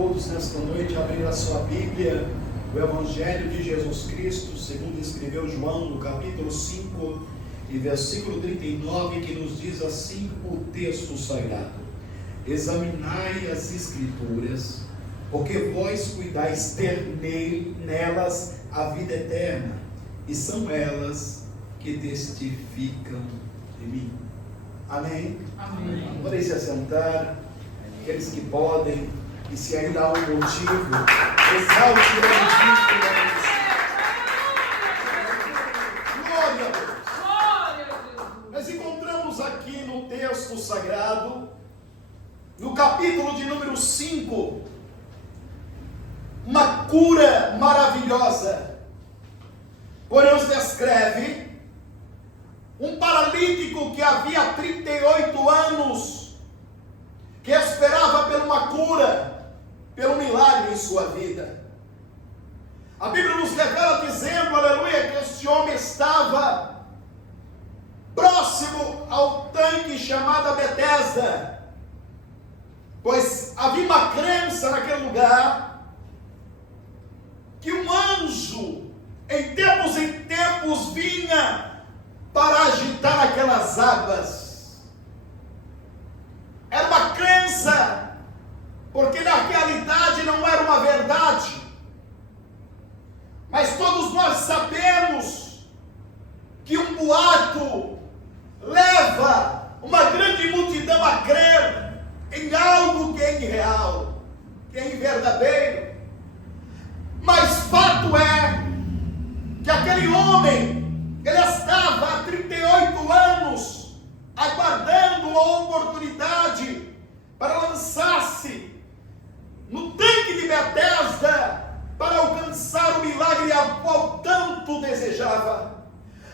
todos nesta noite abrir a sua Bíblia, o Evangelho de Jesus Cristo, segundo escreveu João, no capítulo 5 e versículo 39, que nos diz assim o texto sagrado: examinai as Escrituras, porque vós cuidais ter nelas a vida eterna, e são elas que testificam de mim. Amém? Amém. Podem se assentar, aqueles que podem, e se ainda há um motivo, exalte o Espírito. Glória a Deus. Nós encontramos aqui no texto sagrado, no capítulo de número 5, uma cura maravilhosa. Porém, nos descreve um paralítico que havia 38 anos, que esperava por uma cura, pelo milagre em sua vida. A Bíblia nos revela dizendo, aleluia, que este homem estava próximo ao tanque chamado Betesda, pois havia uma crença naquele lugar, que um anjo, em tempos vinha para agitar aquelas águas. Era uma crença, porque na realidade não era uma verdade. Mas todos nós sabemos que um boato leva uma grande multidão a crer em algo que é irreal, que é verdadeiro. Mas fato é que aquele homem, ele estava há 38 anos aguardando a oportunidade para lançar-se no tanque de Betesda para alcançar o milagre a qual tanto desejava.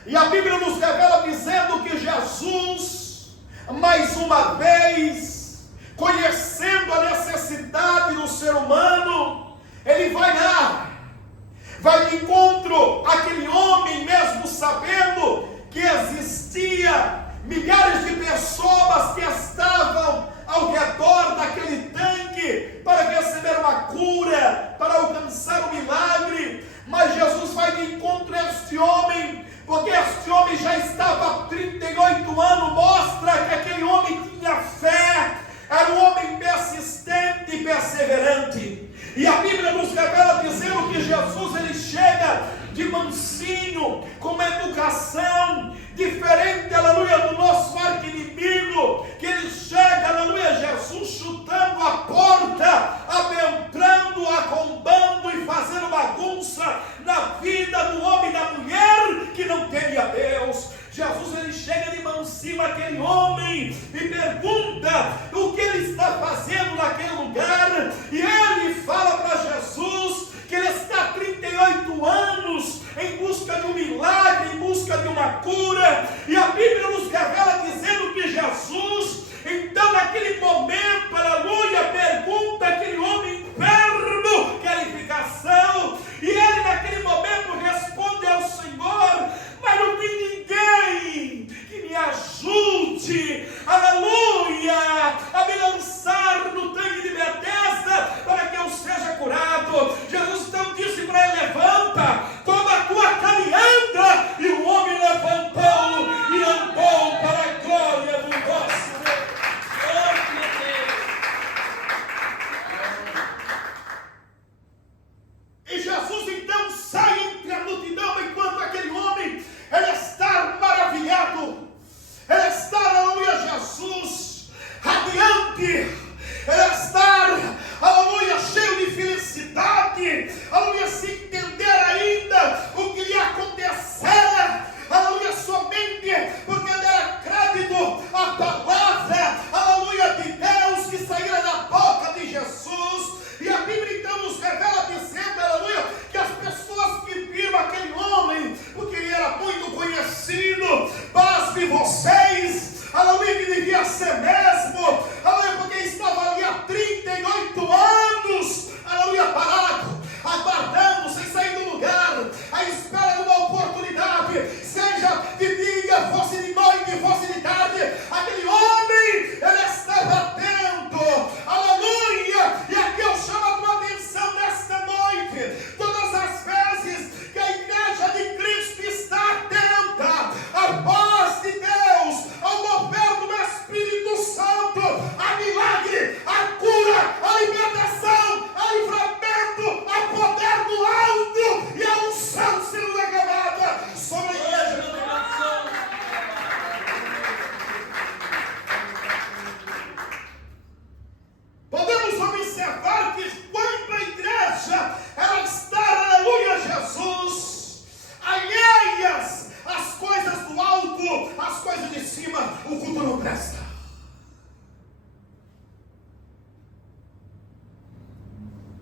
E a Bíblia nos revela dizendo que Jesus, mais uma vez, conhecendo a necessidade do ser humano, ele vai lá, vai de encontro àquele homem, mesmo sabendo que existia milhares de pessoas que estavam ao redor daquele tanque para receber uma cura, para alcançar o milagre. Mas Jesus vai de encontro a este homem, porque este homem já estava há 38 anos, mostra que aquele homem tinha fé, era um homem persistente e perseverante. E a Bíblia nos revela dizendo que Jesus, ele chega de mansinho, com uma educação diferente, aleluia, do nosso arqui-inimigo, que ele chega, aleluia, Jesus chutando a porta, adentrando, arrombando e fazendo bagunça na vida do homem e da mulher que não teme a Deus. Jesus, ele chega de mansinho àquele homem e pergunta o que ele está fazendo naquele lugar, e ele fala para Jesus que ele está há 38 anos em busca de um milagre, em busca de uma cura. E a Bíblia nos revela dizendo que Jesus, então naquele momento, aleluia, pergunta àquele homem enfermo, qualificação, e ele naquele momento responde ao Senhor: mas não tem ninguém que me ajude, aleluia, a me lançar no tanque de Betesda para que eu seja curado. Jesus então disse para ele: levanta, toma a tua caminhada. E o homem levantou e andou para a glória do nosso Deus. E Jesus então sai entre a multidão, enquanto aquele homem, ele está maravilhado, ele está, aleluia, Jesus, radiante, ele está, aleluia, cheio de felicidade, aleluia, sem entender ainda o que lhe acontecera, aleluia, somente porque ele era crédito à palavra, aleluia, de Deus que saíra da boca de Jesus. E a Bíblia então nos revela dizendo, aleluia, que as pessoas que viram aquele homem, porque ele era muito conhecido, pasme vocês, aleluia, que devia ser mesmo, aleluia, porque estava ali há 38 anos, aleluia, parado, aguardando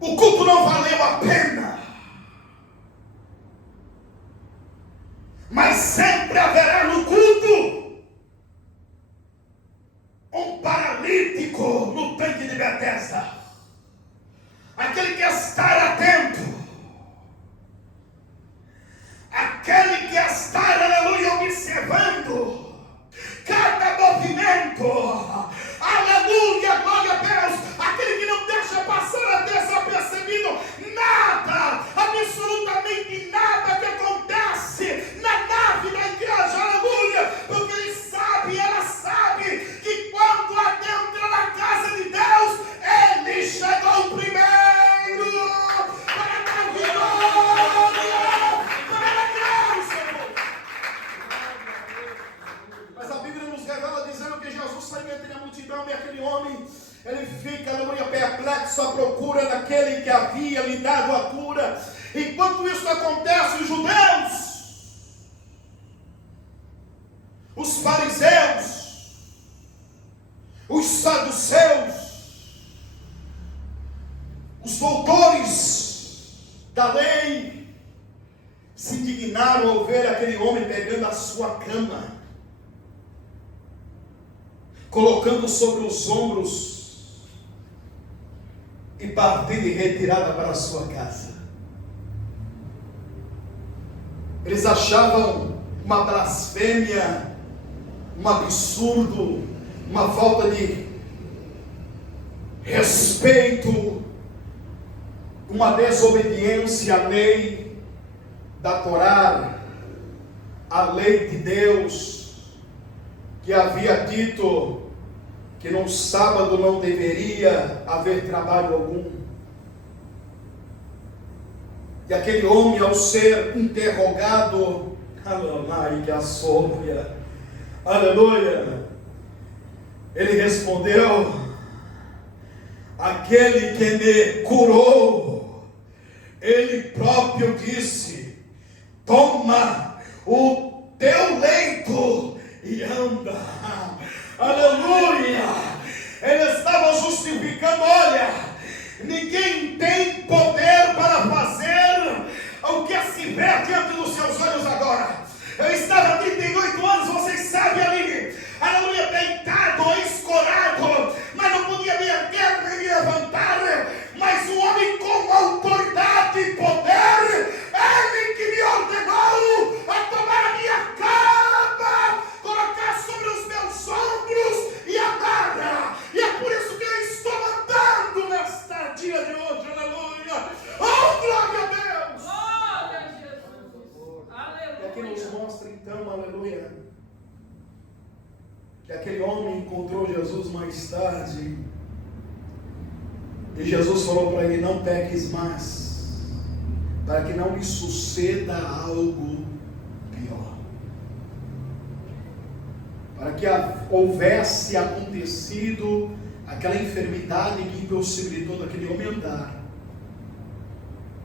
o culto não valeu a pena. Mas sempre haverá no culto um paralítico no tanque de Betesda. Aquele que está atento. Aquele que está, aleluia, observando cada movimento. Aleluia, glória a Deus. Aquele que não deixa passar desapercebido nada, absolutamente nada que acontece na nave da igreja, aleluia, porque ele sabe, ela sabe que quando adentra na casa de Deus, ele chegou primeiro para dar vitória para Deus. Mas a Bíblia nos revela dizendo que Jesus saiu entre a multidão e aquele homem, ele fica, aleluia, perplexo à procura daquele que havia lhe dado a cura. Enquanto isso acontece, os judeus, os fariseus, os saduceus, os doutores da lei, se indignaram ao ver aquele homem pegando a sua cama, colocando sobre os ombros e partindo em retirada para a sua casa. Eles achavam uma blasfêmia, um absurdo, uma falta de respeito, uma desobediência à lei da Torá, à lei de Deus, que havia dito que no sábado não deveria haver trabalho algum. E aquele homem, ao ser interrogado, aleluia, ele respondeu: aquele que me curou, ele próprio disse: toma o teu leito e anda. Aleluia! Ele estava justificando: olha, ninguém tem poder para fazer o que se vê diante dos seus olhos agora. Eu estava 38 anos, vocês sabem, ali, aleluia, deitado, escorado, mas não podia me erguer nem me levantar. Mas o homem com autoridade e poder, ele que me ordenou a tomar a minha cama, colocar sobre os meus ombros e andar. E é por isso que eu estou andando nesta dia de hoje, aleluia. Oh, glória a Deus! Glória a Jesus! Aleluia! E aqui nos mostra então, aleluia, que aquele homem encontrou Jesus mais tarde. E Jesus falou para ele: não peques mais, para que não lhe suceda algo pior. Para que houvesse acontecido aquela enfermidade que impossibilitou daquele homem andar,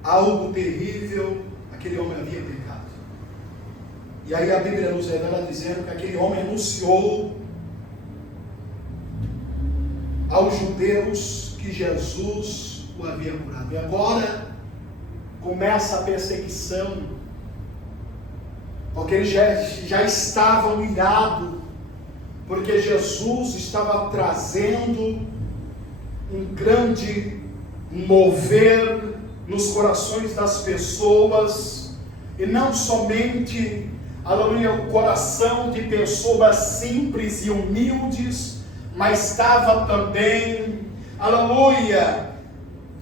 algo terrível, aquele homem havia pecado. E aí a Bíblia nos revela dizendo que aquele homem anunciou aos judeus que Jesus o havia curado. E agora começa a perseguição, porque eles já estavam irados, porque Jesus estava trazendo um grande mover nos corações das pessoas, e não somente, aleluia, o coração de pessoas simples e humildes, mas estava também, aleluia,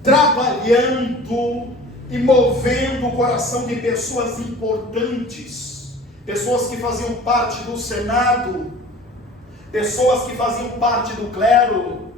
trabalhando e movendo o coração de pessoas importantes, pessoas que faziam parte do Senado, pessoas que faziam parte do clero,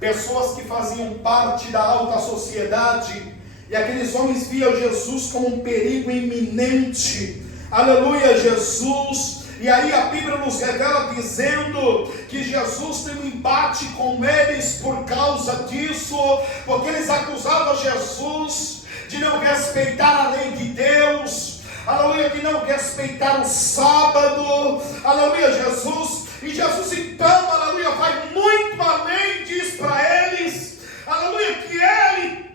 pessoas que faziam parte da alta sociedade. E aqueles homens viam Jesus como um perigo iminente. Aleluia, Jesus. E aí a Bíblia nos revela dizendo que Jesus tem um embate com eles por causa disso, porque eles acusavam Jesus de não respeitar a lei de Deus, aleluia, de não respeitar o sábado, aleluia, Jesus. E Jesus então, aleluia, vai muito além, diz para eles, aleluia, que ele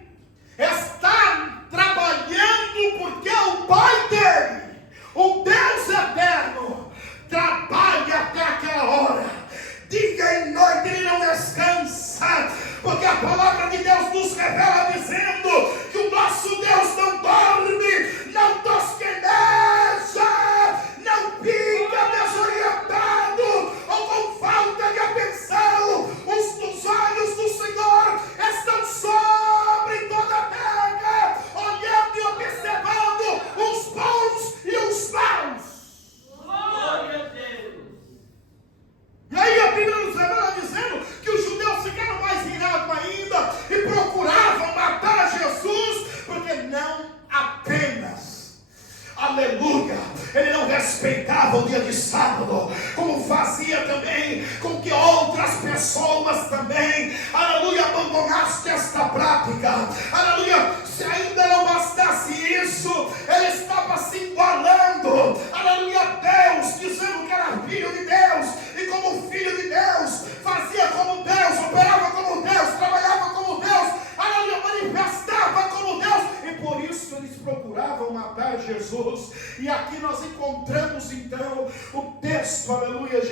guardava o dia de sábado, como fazia também com que outras pessoas também, aleluia, abandonassem esta prática. Aleluia, se ainda não bastasse isso, ele estava se igualando, aleluia, a Deus, dizendo que era filho de Deus, e como filho de Deus, fazia como Deus, operava como Deus, trabalhava como Deus, aleluia, manifestava como Deus, e por isso eles procuravam matar Jesus. E aqui nós encontramos então o texto, aleluia,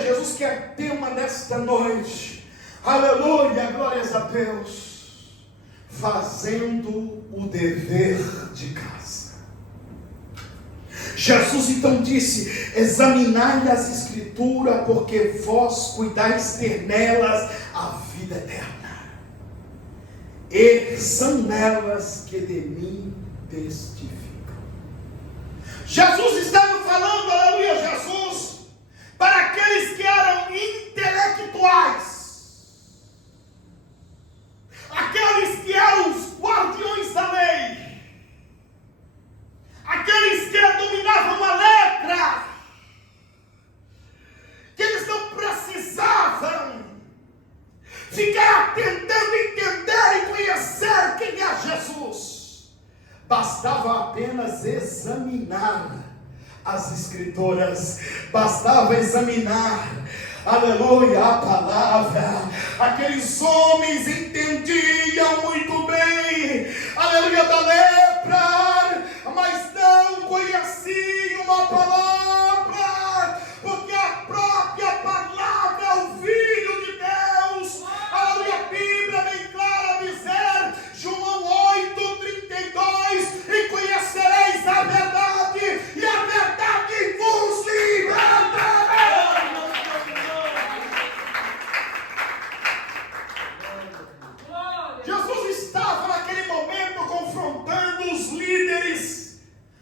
Jesus que é tema desta noite, aleluia, glórias a Deus, fazendo o dever de casa. Jesus então disse: examinai as Escrituras, porque vós cuidais ter nelas a vida eterna, e são nelas que de mim testificam. Jesus estava falando, aleluia, Jesus, para aqueles que eram intelectuais, aqueles que eram os guardiões da lei, aqueles que dominavam a letra, que eles não precisavam ficar tentando entender e conhecer quem é Jesus. Bastava apenas examinar as Escrituras, bastava examinar, aleluia, a palavra. Aqueles homens entendiam muito bem, aleluia, da lepra, mas não conheciam a palavra, porque a própria palavra é o Filho de Deus. Aleluia, a Bíblia bem clara a dizer, João 8:32, e conhecereis a verdade, e a verdade vos libertará. Jesus estava naquele momento confrontando os líderes,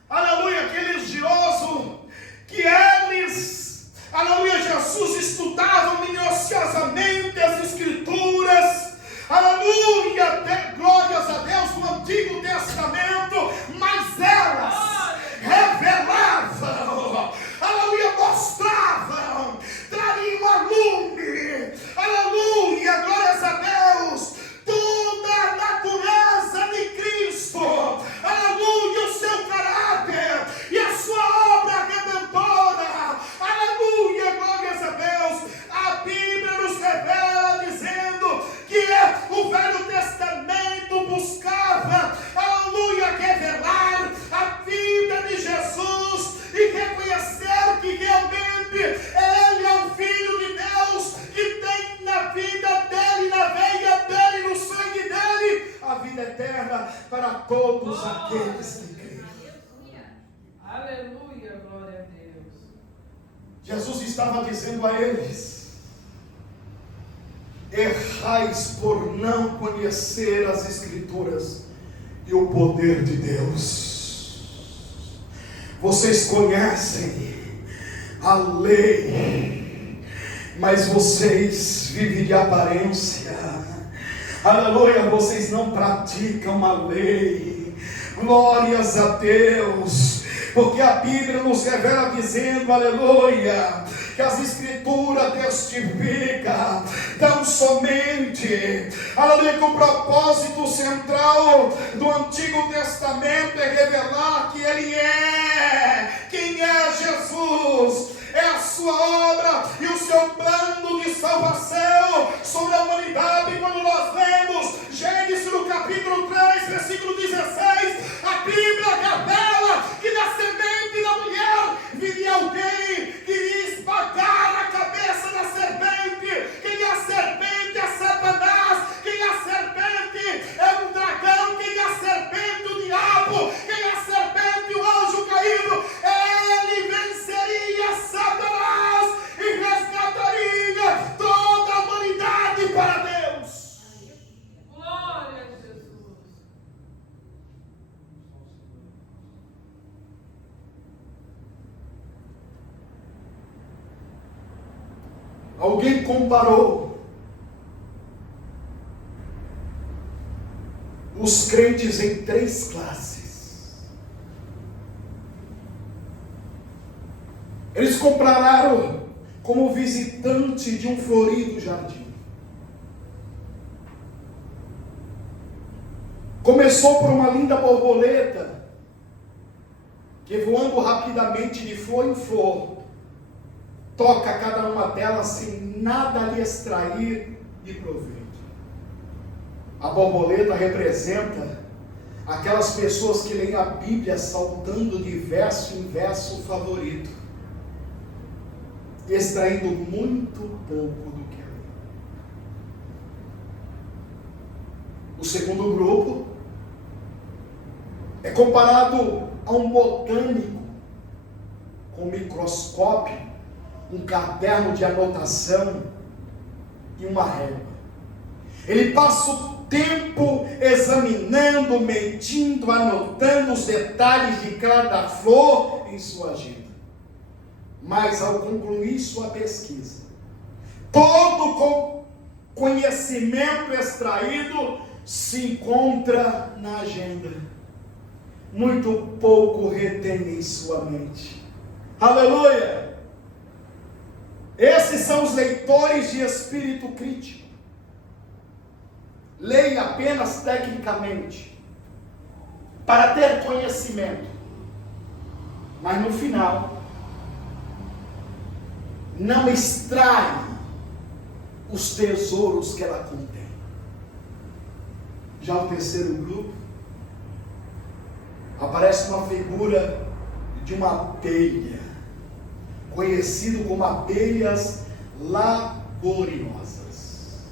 aleluia, religioso, que eles, aleluia, Jesus, estudavam minuciosamente as Escrituras, aleluia, glórias a Deus, no Antigo Testamento, mas elas revelavam, aleluia, mostravam, trariam a lume, aleluia, glórias a Deus, toda a natureza de Cristo, aleluia, o seu caráter e a sua obra redentora, aleluia, glórias a Deus. A Bíblia nos revela dizendo que o Velho Testamento buscava, aleluia, revelar a vida de Jesus e reconhecer que realmente Ele é o Filho de Deus, que tem na vida dele, na veia dele, no sangue dele, a vida eterna para todos aqueles que creem. Aleluia, glória a Deus. Jesus estava dizendo a eles: errais por não conhecer as Escrituras e o poder de Deus. Vocês conhecem a lei, mas vocês vivem de aparência. Aleluia, vocês não praticam a lei. Glórias a Deus, porque a Bíblia nos revela dizendo, aleluia, que as Escrituras testificam tão somente, aleluia, que o propósito central do Antigo Testamento é revelar que Ele é, quem é Jesus, é a sua obra e o seu plano de salvação sobre a humanidade. E quando nós lemos Gênesis no capítulo 3, versículo 16, a Bíblia revela que na semente da mulher viria alguém que iria esmagar a cabeça da serpente. Quem é a serpente? É Satanás. Quem é a serpente? É um dragão. Quem é a serpente? O diabo. Quem é a serpente? O anjo caído. Ele venceria Satanás e resgataria toda a humanidade para Deus. Glória a Jesus. Alguém comparou os crentes em 3 classes. Eles compararam como visitante de um florido jardim. Começou por uma linda borboleta, que voando rapidamente de flor em flor, toca cada uma delas sem nada lhe extrair de proveito. A borboleta representa aquelas pessoas que leem a Bíblia saltando de verso em verso favorito, extraindo muito pouco do que é. O segundo grupo é comparado a um botânico com um microscópio, um caderno de anotação e uma régua. Ele passa o tempo examinando, medindo, anotando os detalhes de cada flor em sua agenda. Mas ao concluir sua pesquisa, todo conhecimento extraído se encontra na agenda. Muito pouco retém em sua mente. Aleluia! Esses são os leitores de espírito crítico. Leia apenas tecnicamente, para ter conhecimento, mas no final, não extrai os tesouros que ela contém. Já o terceiro grupo, aparece uma figura de uma abelha, conhecido como abelhas laboriosas,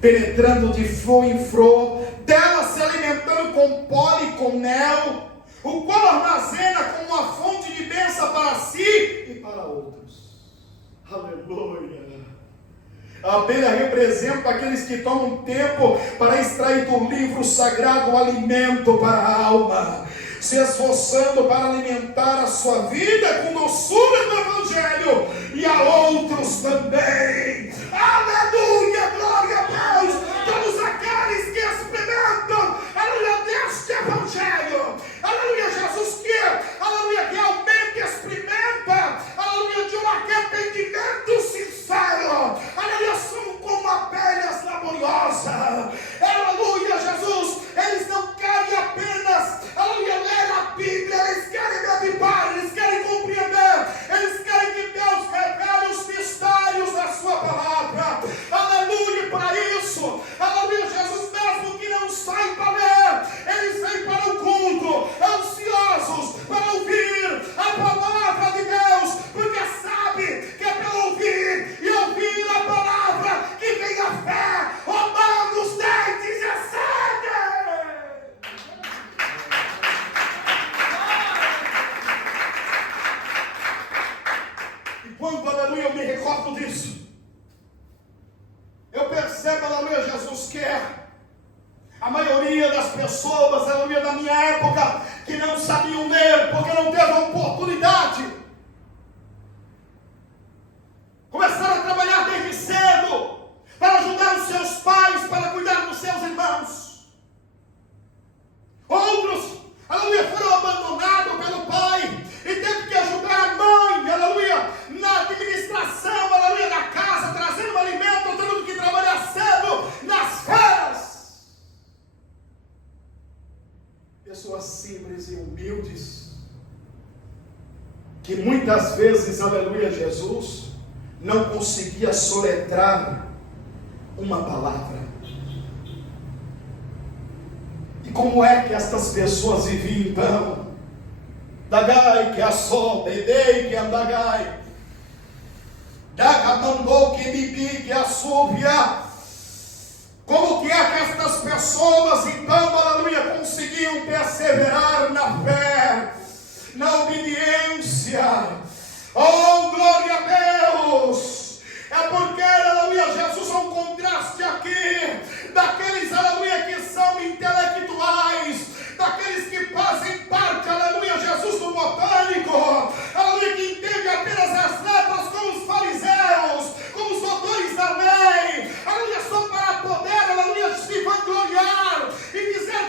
penetrando de flor em flor, dela se alimentando com pólen e com mel, o qual armazena como uma fonte de bênção para si e para outros. Aleluia! A abelha representa aqueles que tomam tempo para extrair do livro sagrado o alimento para a alma, se esforçando para alimentar a sua vida com doçura do Evangelho e a outros também. Aleluia, glória a Deus! Todos aqueles que experimentam, aleluia, deste Evangelho, aleluia, Jesus que, aleluia, realmente experimenta, aleluia, de um arrependimento sincero, aleluia, são como abelhas laboriosas, aleluia, Jesus, eles não querem apenas, aleluia, ler a Bíblia, eles querem meditar, eles querem compreender, eles querem que Deus revele os mistérios da sua palavra, aleluia, para isso, aleluia, Jesus, mesmo que não saem para ler, eles vêm para o culto, ansiosos para ouvir a palavra de Deus, porque sabe que é pelo ouvir e ouvir a palavra que vem a fé. Romanos 10:17. E quando, aleluia, eu me recordo disso, eu percebo, aleluia, Jesus quer. A maioria das pessoas, aleluia, da minha época, que não sabiam ler, porque não teve a oportunidade, começaram a trabalhar desde cedo, para ajudar os seus pais, para cuidar dos seus irmãos. Outros, aleluia, foram abandonados pelo pai, e teve que ajudar a mãe, aleluia, na administração, aleluia, da casa, trazendo alimento, tendo que trabalhar cedo nas feiras. Pessoas simples e humildes, que muitas vezes, aleluia, Jesus não conseguia soletrar uma palavra. E como é que estas pessoas viviam então? Dagai que assó, dedei que andagai, dagamandou que bibi que assúvia. Como que é que estas pessoas então, aleluia, conseguiam perseverar na fé, na obediência? Oh, glória a Deus! É porque, aleluia, Jesus é um contraste aqui daqueles, aleluia, que são intelectuais, daqueles que fazem parte, aleluia, Jesus, do botânico, aleluia, que entende apenas as letras como os fariseus, como os doutores da lei, aleluia, só para poder, aleluia, se vangloriar e dizer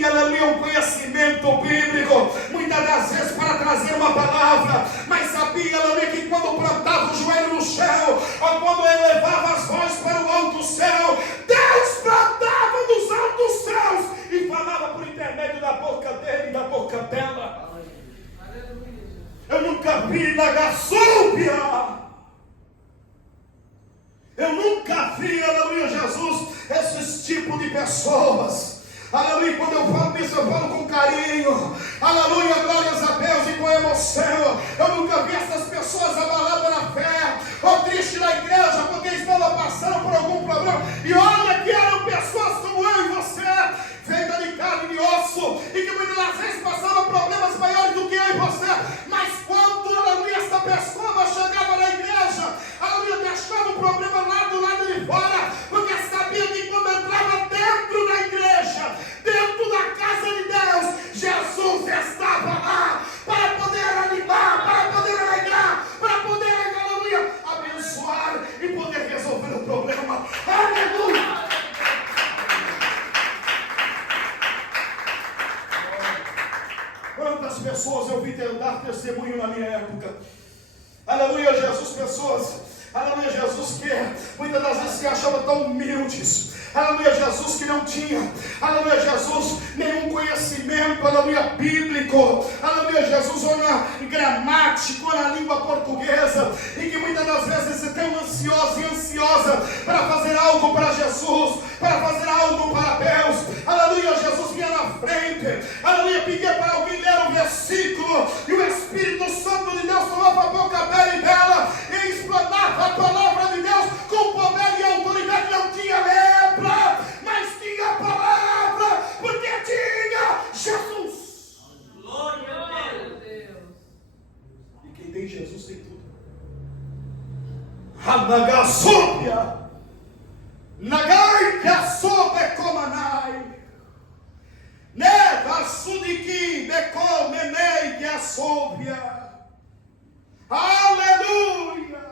tinha, aleluia, um conhecimento bíblico, muitas das vezes para trazer uma palavra, mas sabia, aleluia, que quando plantava o joelho no chão, ou quando elevava as vozes para o alto céu, Deus plantava nos altos céus e falava por intermédio da boca dele e da boca dela. Eu nunca vi na gaçúbia. Eu nunca vi, aleluia, Jesus, esses tipos de pessoas. Aleluia, quando eu falo isso, eu falo com carinho. Aleluia, glórias a Deus e com emoção. Eu nunca vi essas pessoas abaladas na fé, ou tristes na igreja, porque estavam passando por algum problema. E olha que eram pessoas como eu e você, feitas de carne e osso, e que muitas das vezes passavam problemas maiores do que eu e você. Mas quando, aleluia, essa pessoa chegava na igreja, aleluia, deixava o problema lá do lado de fora, porque sabia que quando entrava dentro da igreja, dentro da casa de Deus, Jesus estava lá para poder animar, para poder alegrar, para poder, aleluia, abençoar e poder resolver o problema. Aleluia! Quantas pessoas eu vi dar testemunho na minha época? Aleluia, Jesus, pessoas, aleluia, Jesus, que muitas das vezes se achavam tão humildes. Aleluia, Jesus, que não tinha, aleluia, Jesus, nenhum conhecimento, aleluia, bíblico. Aleluia, Jesus, ou na gramática, ou na língua portuguesa, e que muitas das vezes é tão ansiosa e ansiosa para fazer algo para Jesus, para fazer algo para Deus. Aleluia, Jesus vinha na frente, aleluia, pedia para alguém ler um versículo, e o Espírito Santo de Deus tomava a boca dela e dela, e explanava a palavra de Deus com poder e autoridade. Não tinha lepra, mas tinha a palavra, porque tinha Jesus. Glória a Deus. E quem tem Jesus tem tudo. Hanagasúbia, nagai que a sobe comanai, neva sudiki beko menei que a sobia. Aleluia!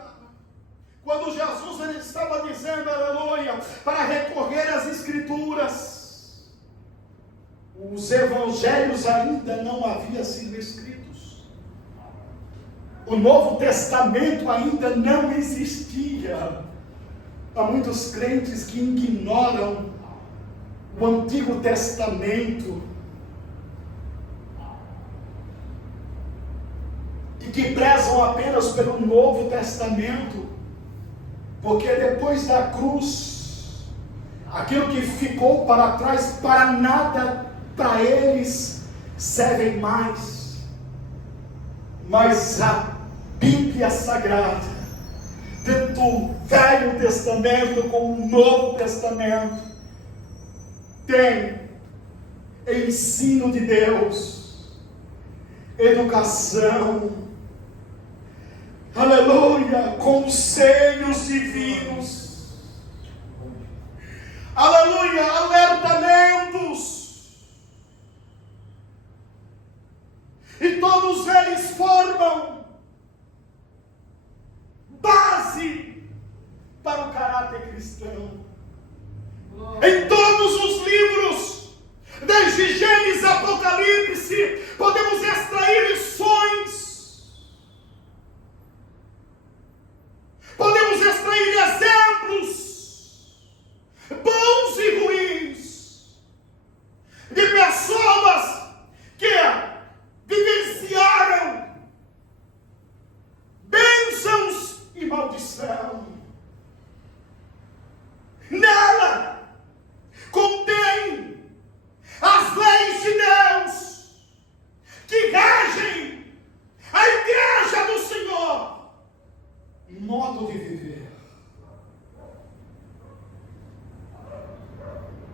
Quando Jesus ele estava dizendo, aleluia, para recorrer às Escrituras, os evangelhos ainda não haviam sido escritos. O Novo Testamento ainda não existia. Há muitos crentes que ignoram o Antigo Testamento e que prezam apenas pelo Novo Testamento, porque depois da cruz, aquilo que ficou para trás, para nada para eles servem mais. Mas a Bíblia Sagrada, tanto o Velho Testamento como o Novo Testamento, tem ensino de Deus, educação, aleluia, conselhos divinos, aleluia, alertamentos, e todos eles formam base para o caráter cristão. Em todos os livros, desde Gênesis a Apocalipse, podemos extrair lições, podemos extrair exemplos, bons e ruins, de pessoas que vivenciaram bênçãos e maldição. Nela contém as leis de Deus que regem a igreja do Senhor, modo de viver,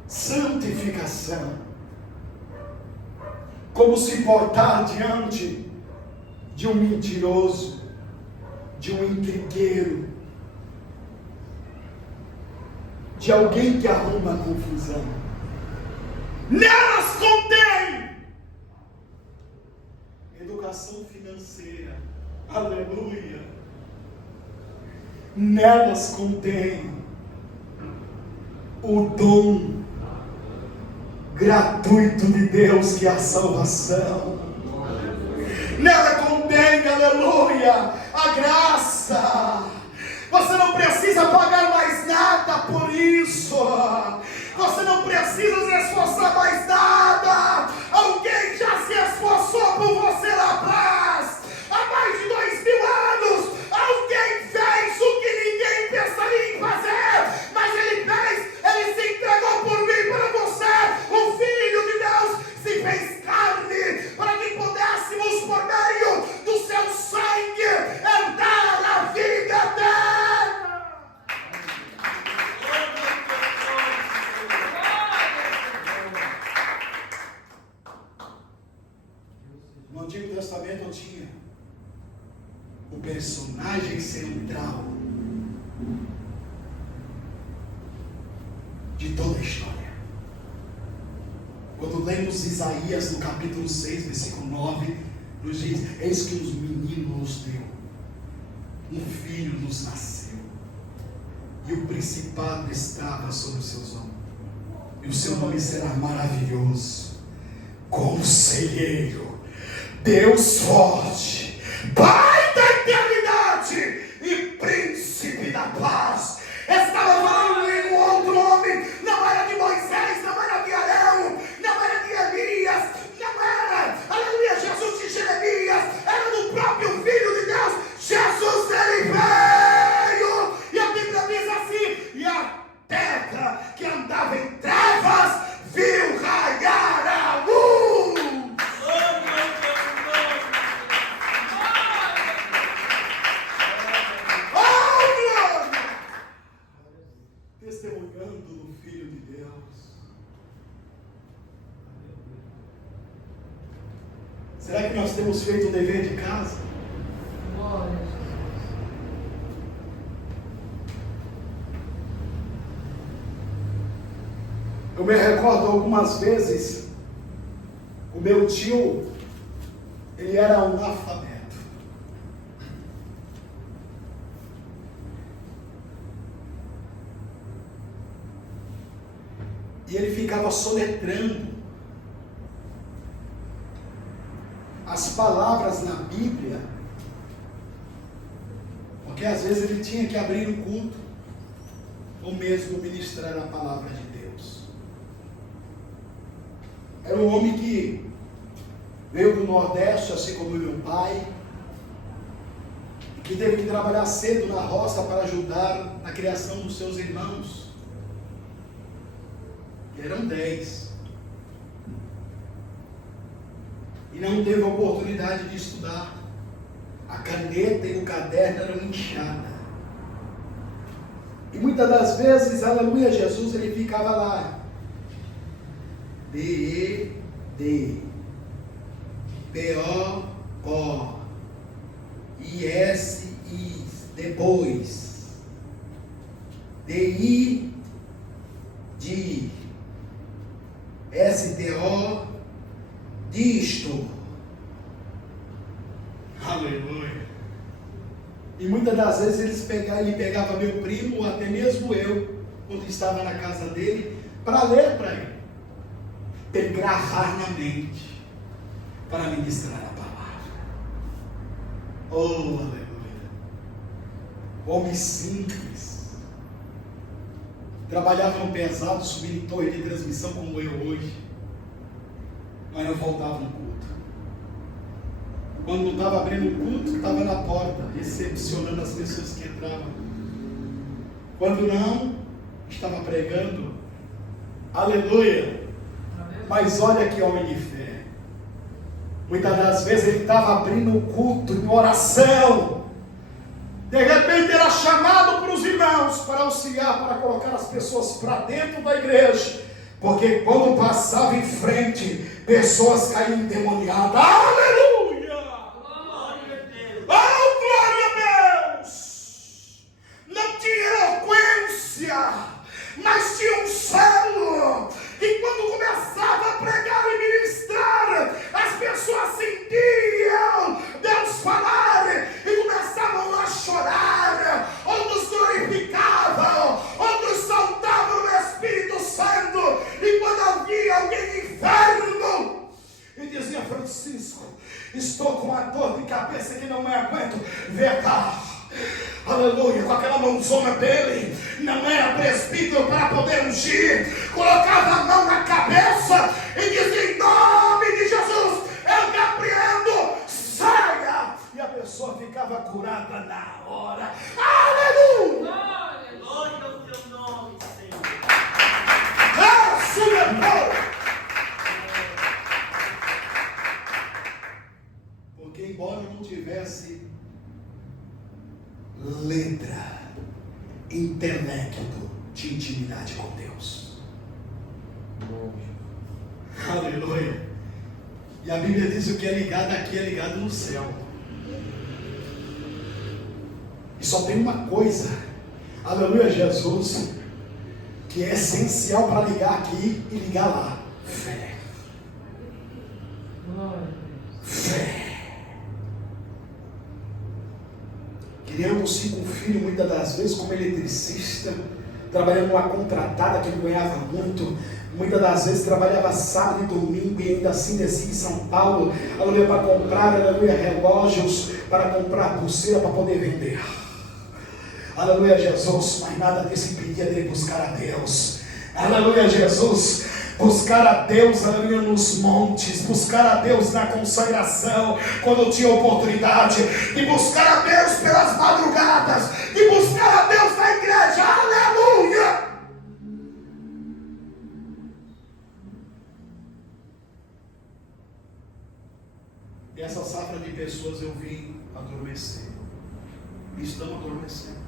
santificação, como se portar diante de um mentiroso, de um intrigueiro, de alguém que arruma confusão. Nelas contém educação financeira, aleluia. Nelas contém o dom gratuito de Deus que é a salvação. Nela contém, aleluia, a graça. Você não precisa pagar mais nada por isso. Você não precisa se esforçar mais nada. Alguém já se esforçou por você lá atrás. Há mais de 2000 anos. Alguém fez o que ninguém pensaria em fazer. Mas ele fez. Ele se entregou por mim e para você. O Filho de Deus se fez carne para que pudéssemos, por meio do seu sangue, herdar a vida eterna. No Antigo Testamento tinha o personagem central de toda a história. Quando lemos Isaías no capítulo 6, versículo 9, nos diz: eis que os meninos nos deu, um filho nos nasceu, e o principado estava sobre os seus ombros, e o seu nome será maravilhoso, Conselheiro, Deus forte, Pai da eternidade e Príncipe da paz. Estava falando em um outro homem. Não era de Moisés, não era de Arão, não era de Elias, não era, aleluia, Jesus de Jeremias, era do próprio Filho de Deus. Jesus, ele veio, e a Bíblia diz assim: e a terra que andava em trevas viu raiar a luz. Testemunhando do Filho de Deus. Será que nós temos feito o dever de casa? Eu me recordo algumas vezes, o meu tio, ele era analfabeto. E ele ficava soletrando as palavras na Bíblia, porque às vezes ele tinha que abrir o culto, ou mesmo ministrar a palavra de Deus. Era um homem que veio do Nordeste, assim como meu pai, que teve que trabalhar cedo na roça para ajudar na criação dos seus irmãos. Eram 10. E não teve a oportunidade de estudar. A caneta e o caderno eram inchadas. E muitas das vezes, aleluia, Jesus, ele ficava lá. D-E-D P-O-O I-S-I depois D-I de S-T-O disto. Aleluia. E muitas das vezes ele pegava meu primo, ou até mesmo eu, quando estava na casa dele, para ler para ele. Tem que gravar na mente para ministrar a palavra. Oh, aleluia. Homem simples. Trabalhava no pesado, subindo em torre de transmissão como eu hoje. Mas não faltava no culto. Quando não estava abrindo o culto, estava na porta, recepcionando as pessoas que entravam. Quando não, estava pregando. Aleluia. Mas olha que homem de fé. Muitas das vezes ele estava abrindo o culto em oração. De repente era chamado para os irmãos para auxiliar, para colocar as pessoas para dentro da igreja. Porque quando passava em frente, pessoas caíam endemoniadas. Aleluia! Oh, glória a Deus! Não tinha eloquência, mas tinha um selo. E quando começava a pregar e ministrar, as pessoas sentiam Deus falar e começavam a chorar. Outros glorificavam, outros saltavam no Espírito Santo. E quando havia alguém cabeça que não me aguento. Vem cá. Aleluia, com aquela mãozona dele, não era presbítero para poder ungir, colocava a mão na cabeça e dizia: em nome de Jesus, eu repreendo, saia! E a pessoa ficava curada na hora. Aleluia! Glória ao teu nome, Senhor. Porque embora eu não tivesse letra, intelecto de intimidade com Deus. Aleluia. E a Bíblia diz: o que é ligado aqui é ligado no céu. E só tem uma coisa, aleluia, Jesus, que é essencial para ligar aqui e ligar lá: fé. Fé. Criamos um filho muitas das vezes como eletricista, trabalhando numa contratada que ele ganhava muito. Muitas das vezes trabalhava sábado e domingo e ainda assim descia em São Paulo, aleluia, para comprar, aleluia, relógios, para comprar pulseira para poder vender. Aleluia, Jesus, mas nada disso impedia dele buscar a Deus. Aleluia, Jesus. Buscar a Deus, aleluia, nos montes, buscar a Deus na consagração, quando eu tinha oportunidade, de buscar a Deus pelas madrugadas, de buscar a Deus na igreja, aleluia. E essa safra de pessoas eu vim adormecer, estão adormecendo.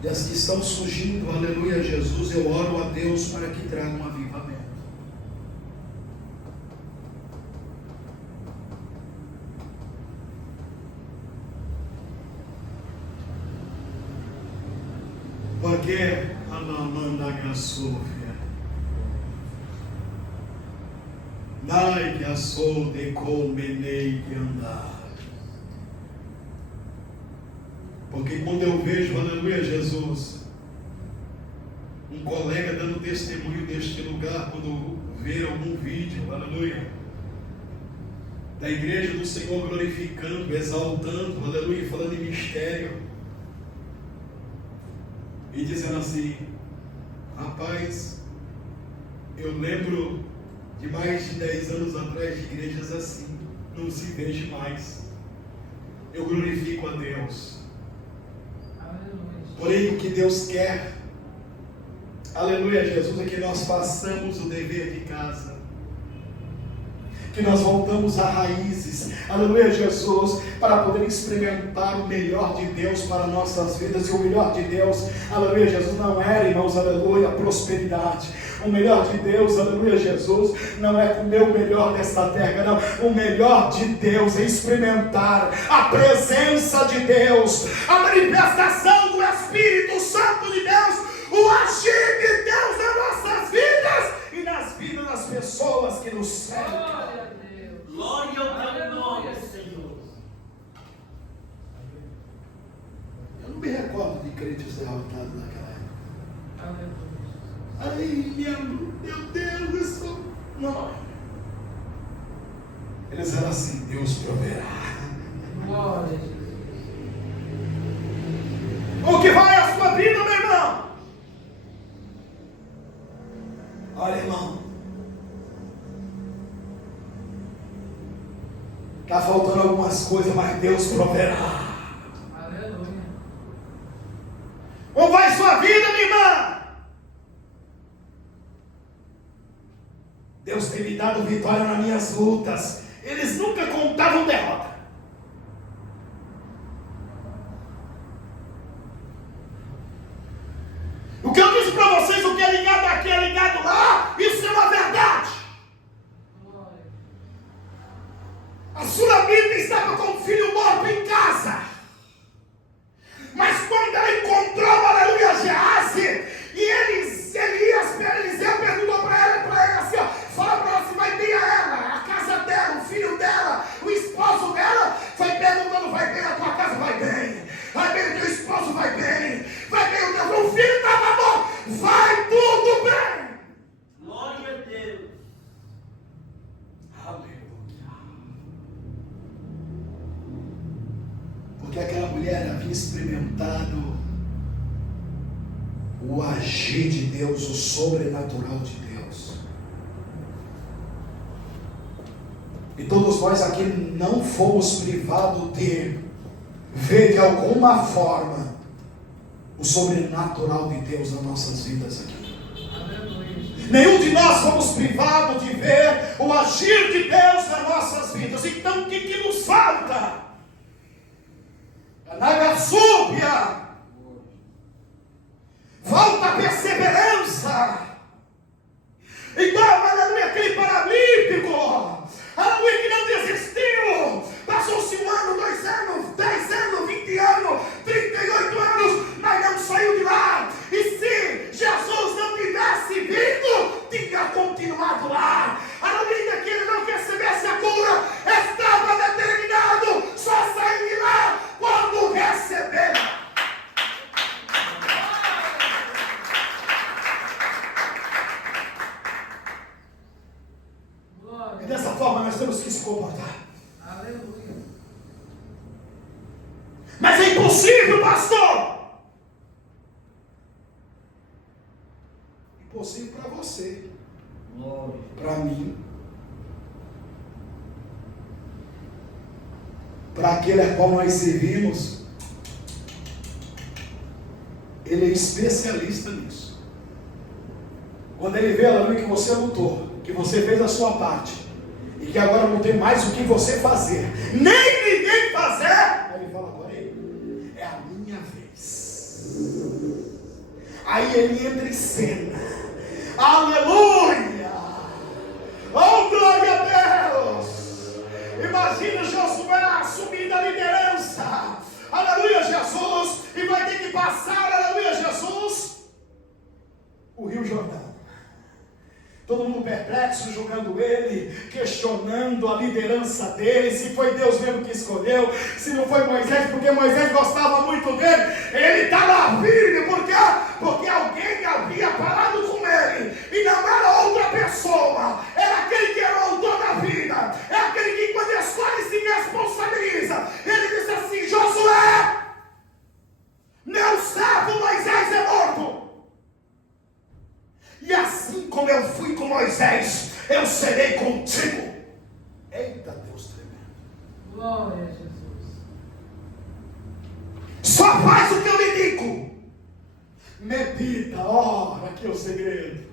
E as que estão surgindo, aleluia, Jesus, eu oro a Deus para que traga um avivamento. Porque a Namanda Sofia, Nai que a sou de comenei de andar. Porque quando eu vejo, aleluia, Jesus, um colega dando testemunho deste lugar, quando ver algum vídeo, aleluia, da igreja do Senhor glorificando, exaltando, aleluia, falando em mistério, e dizendo assim: rapaz, eu lembro de mais de 10 anos atrás de igrejas assim, não se vejo mais. Eu glorifico a Deus. Porém, o que Deus quer, aleluia, Jesus, é que nós façamos o dever de casa, que nós voltamos a raízes, aleluia, Jesus, para poder experimentar o melhor de Deus para nossas vidas. E o melhor de Deus, aleluia, Jesus, não era, irmãos, aleluia, prosperidade. O melhor de Deus, aleluia, Jesus, não é comer o melhor desta terra, não. O melhor de Deus é experimentar a presença de Deus, a manifestação do Espírito Santo de Deus, o agir de Deus nas nossas vidas e nas vidas das pessoas que nos cercam. Glória ao teu nome, Senhor. Eu não me recordo de crentes derrotados naquela época. Ai, meu Deus, isso não. Eles eram assim: Deus proverá. Glória. O que vai a sua vida, meu irmão? Olha, irmão, está faltando algumas coisas, mas Deus proverá. Aleluia. Como vai sua vida, minha irmã? Deus tem me dado vitória nas minhas lutas. Eles nunca contavam derrota. O que eu disse para vocês, o que é ligado aqui é ligado lá, isso é uma verdade. A Sulamita estava com o filho morto em casa. Mas quando ela encontrou, aleluia, Geazi, e Eliseu perguntou para ele assim: ó, fala para ela se vai bem a ela, a casa dela, o filho dela, o esposo dela. aqui experimentado o agir de Deus, o sobrenatural de Deus. E todos nós aqui não fomos privados de ver de alguma forma o sobrenatural de Deus nas nossas vidas aqui. Nenhum de nós fomos privados de ver o agir de Deus nas nossas vidas. Então o que nos falta? Nagasúbia. Falta perseverança. Igual, aleluia, aquele paralítico, aleluia, que não desistiu. Passou-se 1 ano, 2 anos, 10 anos, 20 anos, 38 anos, mas não saiu de lá. E se Jesus não tivesse vindo, tinha continuado lá. Aleluia, que ele não recebesse a cura, estava determinado, só saiu de lá quando receber. E dessa forma nós temos que se comportar. Aleluia. Mas é impossível, pastor. Impossível para você, para mim, para aquele a qual nós servimos. Ele é especialista nisso. Quando ele vê, aleluia, que você lutou, que você fez a sua parte, e que agora não tem mais o que você fazer, nem ninguém fazer, aí ele fala: agora é a minha vez. Aí ele entra em cena. Aleluia! Oh, glória a Deus! Imagina Josué assumindo a liderança. Aleluia, Jesus! E vai ter que passar, aleluia, Jesus, o Rio Jordão. Todo mundo perplexo, julgando ele, questionando a liderança dele, se foi Deus mesmo que escolheu, se não foi Moisés, porque Moisés gostava muito dele. Ele estava firme, porque alguém havia falado com ele, e não era outra pessoa, era aquele que era o autor da vida, é aquele que quando escolhe se responsabiliza. Ele disse assim: Josué, meu servo Moisés é morto. E assim como eu fui com Moisés, eu serei contigo. Eita Deus tremendo. Glória a Jesus. Só faz o que eu lhe digo. Medita, aqui é o segredo.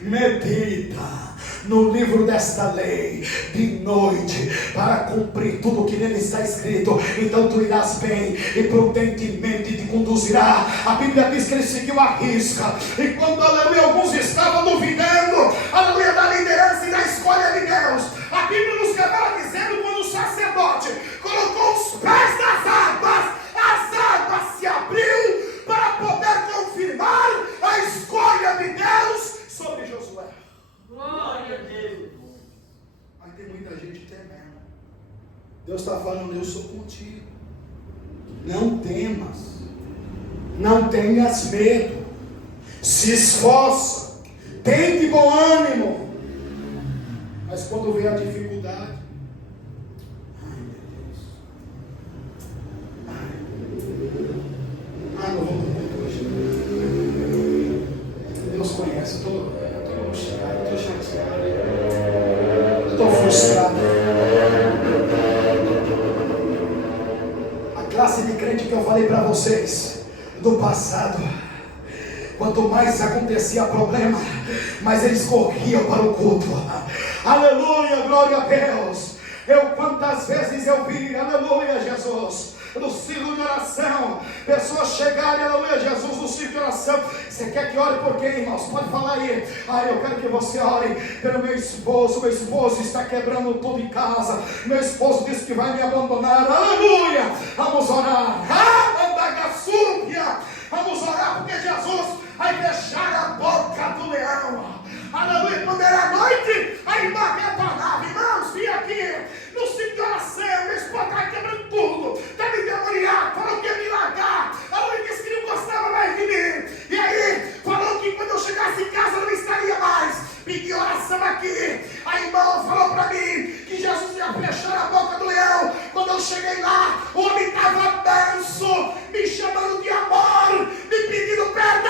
Medita no livro desta lei de noite, para cumprir tudo o que nele está escrito. Então tu irás bem e prudentemente te conduzirá. A Bíblia diz que ele seguiu a risca. E quando, aleluia, alguns estavam duvidando, aleluia, da liderança e da escolha de Deus, a Bíblia nos revela dizendo: quando o sacerdote colocou os pés nas águas, as águas se abriu para poder confirmar a escolha de Deus sobre Josué. Glória a Deus. Mas tem muita gente temendo. Deus está falando: eu sou contigo. Não temas. Não tenhas medo. Se esforça. Tem de bom ânimo. Mas quando vem a dificuldade, ai meu Deus. Não vou dormir hoje. Deus conhece. Estou angustiado, estou chateado, estou frustrado. A classe de crente que eu falei para vocês do passado, quanto mais acontecia problema, mais eles corriam para o culto. Aleluia, glória a Deus. Quantas vezes eu vi, aleluia, Jesus, no círculo de oração, pessoas chegarem, aleluia, Jesus, no círculo de oração. Você quer que ore por quem, irmãos? Pode falar aí. Eu quero que você ore pelo meu esposo. Meu esposo está quebrando tudo em casa. Meu esposo disse que vai me abandonar. Aleluia. Vamos orar. Vamos orar, porque Jesus vai fechar a boca do leão. Aleluia. Quando era noite, a irmã retornava: irmãos, vim aqui no círculo de oração, meu esposo está quebrando tudo, está me demoniado, falou que ia me largar. Aleluia, disse que não gostava mais de mim. E aí, falou que quando eu chegasse em casa não estaria mais. Pedi oração passando aqui, a irmã falou para mim que Jesus ia fechar a boca do leão. Quando eu cheguei lá, o homem estava manso, me chamando de amor, me pedindo perdão.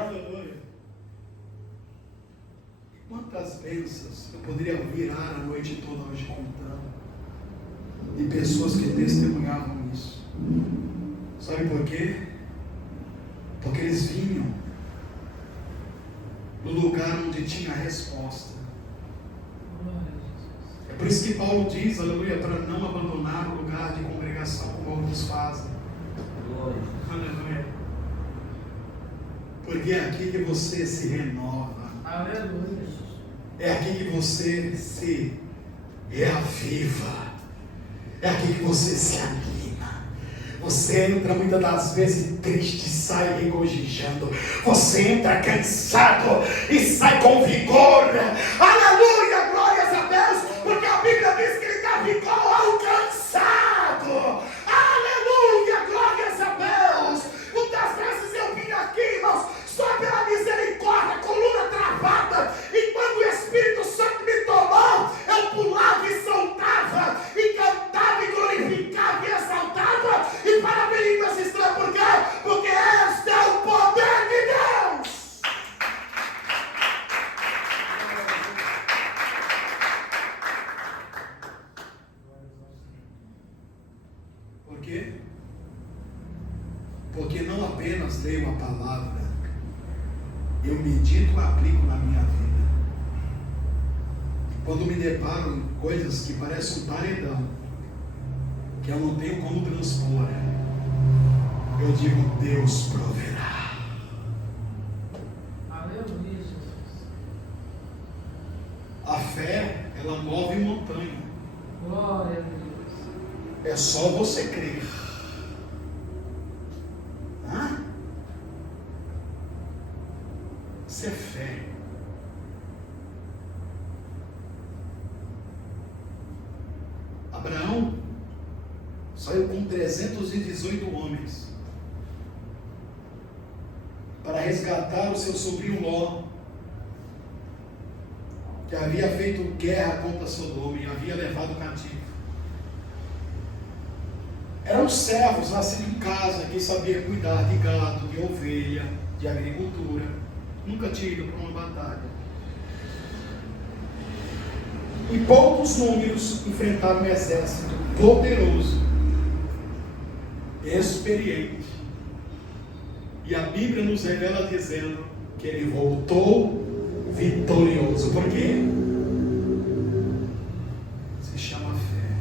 Aleluia. Quantas bênçãos eu poderia virar a noite toda hoje contando, de pessoas que testemunhavam isso. Sabe por quê? Porque eles vinham no lugar onde tinha a resposta. É por isso que Paulo diz, aleluia, para não abandonar o lugar de congregação como alguns fazem. Aleluia. Porque é aqui que você se renova. Aleluia. É aqui que você se reaviva. É aqui que você se anima. Você entra muitas das vezes triste e sai regozijando. Você entra cansado e sai com vigor. Aleluia, glórias a Deus. Porque a Bíblia diz que ele dá vigor ao cansado. Aleluia, glórias a Deus. Muitas vezes eu vim aqui, irmãos, só pela misericórdia, coluna travada. E quando o Espírito Santo me tomou, eu pulava e soltava, e cantava e glorificava e exaltava, e parabenizo essa história. Por quê? Porque este é o poder de Deus. Por quê? Porque não apenas leio a palavra, eu medito e aplico na minha vida. Quando me deparo em coisas que parecem um paredão, que eu não tenho como transpor, eu digo: Deus proverá. Aleluia, Jesus. A fé, ela move montanha. Glória a Deus. É só você crer. Hã? Isso é fé. Abraão saiu com 318 homens para resgatar o seu sobrinho Ló, que havia feito guerra contra Sodoma e havia levado cativo. Eram servos nascidos em casa que sabiam cuidar de gado, de ovelha, de agricultura. Nunca tinha ido para uma batalha. Em poucos números enfrentaram um exército poderoso, experiente. E a Bíblia nos revela dizendo que ele voltou vitorioso. Por quê? Se chama fé.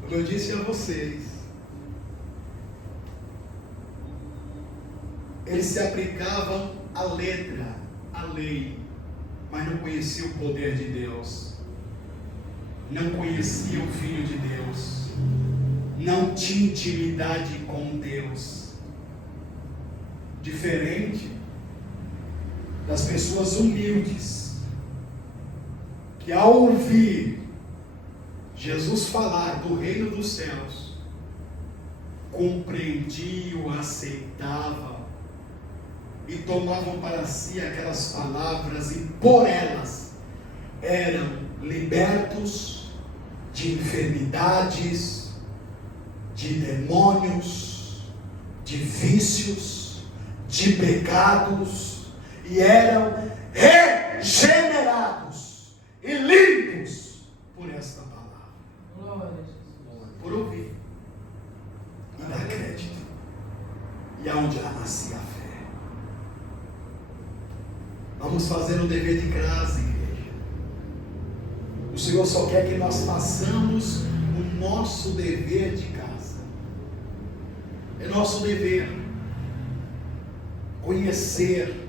Como eu disse a vocês, eles se aplicavam à letra, à lei, mas não conheciam o poder de Deus, não conheciam o Filho de Deus, não tinham intimidade com Deus. Diferente das pessoas humildes, que ao ouvir Jesus falar do reino dos céus, compreendiam, aceitavam e tomavam para si aquelas palavras, e por elas eram libertos de enfermidades, de demônios, de vícios, de pecados, e eram regenerados e limpos por esta palavra. Glória a Jesus. Por ouvir e dar crédito. E aonde ela nascia a fé. Vamos fazer o dever de casa, igreja. O Senhor só quer que nós façamos o nosso dever de casa. É nosso dever conhecer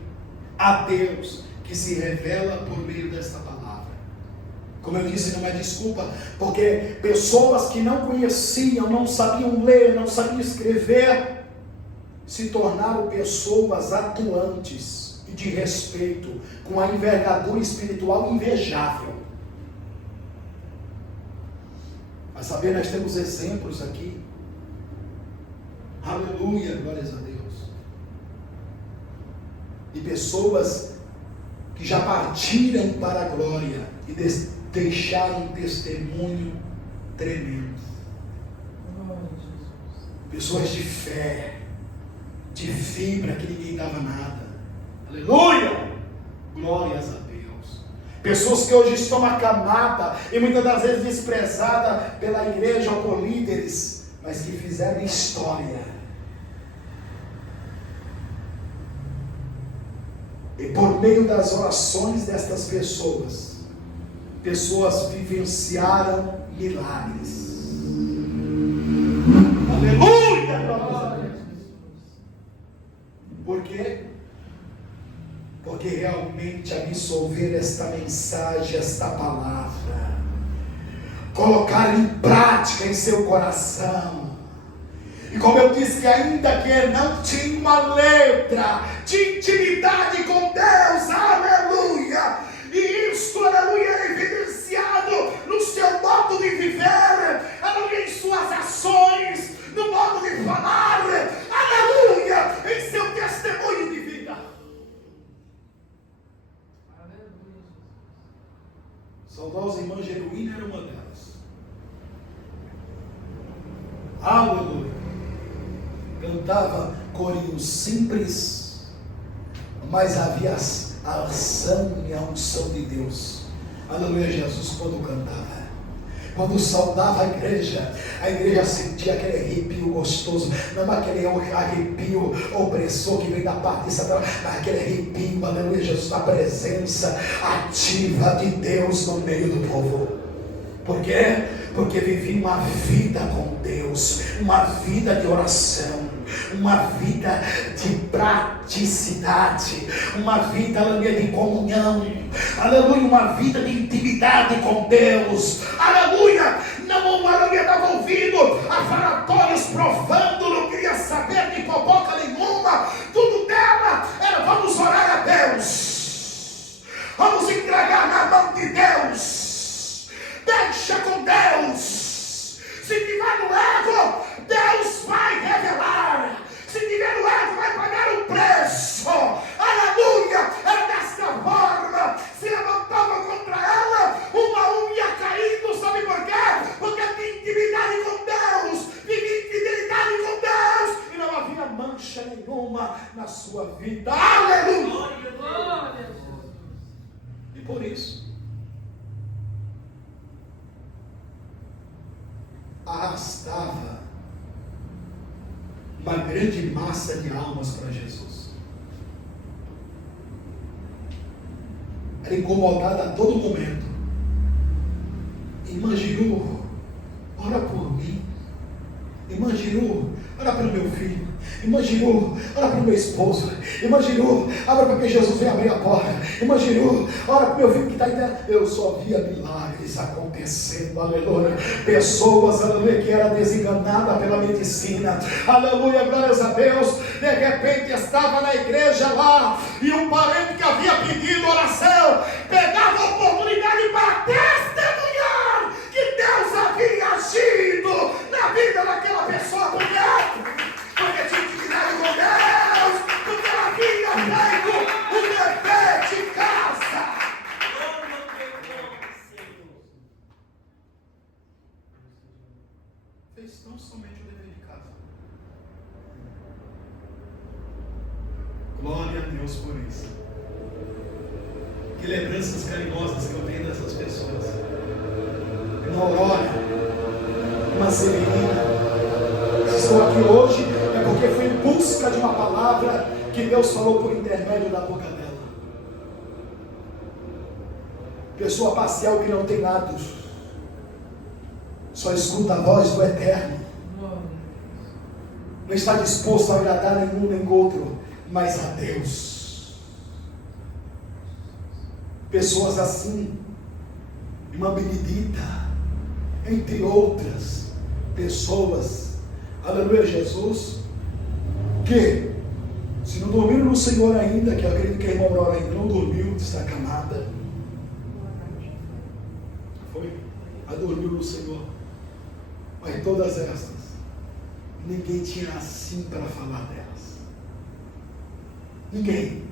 a Deus que se revela por meio desta palavra. Como eu disse, não é desculpa, porque pessoas que não conheciam, não sabiam ler, não sabiam escrever, se tornaram pessoas atuantes e de respeito, com a envergadura espiritual invejável. Mas saber, nós temos exemplos aqui. Aleluia, glórias a Deus. De pessoas que já partiram para a glória e deixaram um testemunho tremendo. Pessoas de fé, de fibra que ninguém dava nada. Aleluia! Glórias a Deus. Pessoas que hoje estão acamadas e muitas das vezes desprezadas pela igreja ou por líderes, mas que fizeram história. E por meio das orações destas pessoas, pessoas vivenciaram milagres. Aleluia! Por quê? Porque realmente absorver esta mensagem, esta palavra, colocar em prática em seu coração. E como eu disse, que ainda que não tinha uma letra de intimidade com Deus, aleluia, e isso, aleluia, é evidenciado no seu modo de viver, aleluia, em suas ações, no modo de falar, aleluia, em seu testemunho de vida. Saudosa irmã Jeruína era uma delas. Aleluia. Cantava corinhos simples, mas havia a ação e a unção de Deus. Aleluia, Jesus quando cantava. Quando saudava a igreja sentia aquele arrepio gostoso, não aquele arrepio opressor que vem da parte de Satanás, mas aquele arrepio, aleluia, Jesus, da presença ativa de Deus no meio do povo. Por quê? Porque vivi uma vida com Deus, uma vida de oração, uma vida de praticidade, uma vida, aleluia, de comunhão, aleluia, uma vida de intimidade com Deus, aleluia, não, aleluia, estava ouvindo a falatórios provando, não queria saber de fofoca nenhuma, tudo dela era vamos orar a Deus, vamos entregar na mão de Deus, deixa com Deus. Se tiver no ego, Deus vai revelar. Se tiver no ego, vai pagar o preço. Aleluia! Era desta forma. Se levantava contra ela, uma unha caindo. Sabe por quê? Porque tinha intimidade com Deus. Tinha fidelidade com Deus. E não havia mancha nenhuma na sua vida. Aleluia! E por isso, arrastava uma grande massa de almas para Jesus. Era incomodada a todo momento. Irmã Giru, ora por mim. Irmã Giru, ora pelo meu filho. Irmã Giru, ora pelo meu esposo. Irmã Giru, ora para que Jesus venha abrir a porta. Irmã Giru, ora para o meu filho que está aí dentro. Eu só via milagres acontecendo, aleluia. Pessoas, aleluia, que era desenganada pela medicina, aleluia, glórias a Deus. De repente estava na igreja lá, e um parente que havia pedido oração, pegava a oportunidade para testemunhar que Deus havia agido na vida daquela pessoa. Por quê? Porque tinha intimidade com Deus, porque ela havia feito o dever de casa. Fez não somente o dever de casa. Glória a Deus por isso. Que lembranças carinhosas que eu tenho dessas pessoas. Uma Aurora, uma Severina. Estou aqui hoje é porque fui em busca de uma palavra que Deus falou por intermédio da boca dela. Pessoa parcial que não tem lados, só escuta a voz do Eterno, não está disposto a agradar nenhum nem outro, mas a Deus. Pessoas assim, irmã Benedita, entre outras pessoas, aleluia, Jesus, que se não dormiram no Senhor ainda, que eu acredito que a irmã Aurora ainda não dormiu, está acamada, foi? Ela dormiu no Senhor. Mas todas essas, ninguém tinha assim para falar delas. Ninguém.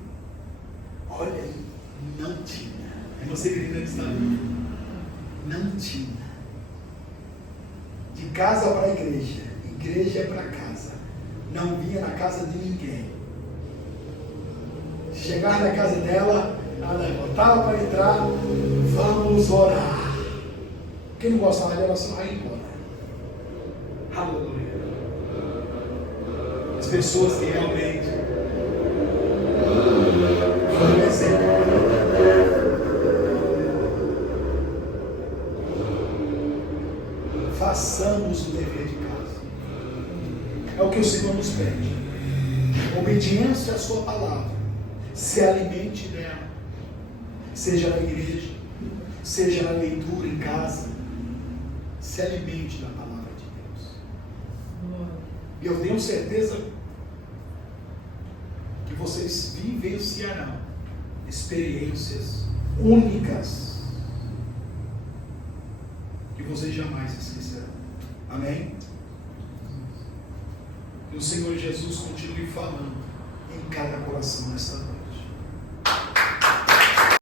Olha aí, não tinha. É você que ainda está vivo. Não tinha. De casa para a igreja, igreja para casa. Não vinha na casa de ninguém. Chegar na casa dela, ela levantava para entrar, vamos orar. Quem não gostava dela só vai embora. Aleluia. As pessoas que realmente foram exemplo. Façamos o dever de casa. É o que o Senhor nos pede. Obediência à sua palavra. Se alimente dela. Seja na igreja, seja na leitura em casa. Se alimente da palavra de Deus. E eu tenho certeza que vocês vivenciarão experiências únicas que vocês jamais esquecerão. Amém? Que o Senhor Jesus continue falando em cada coração nesta noite.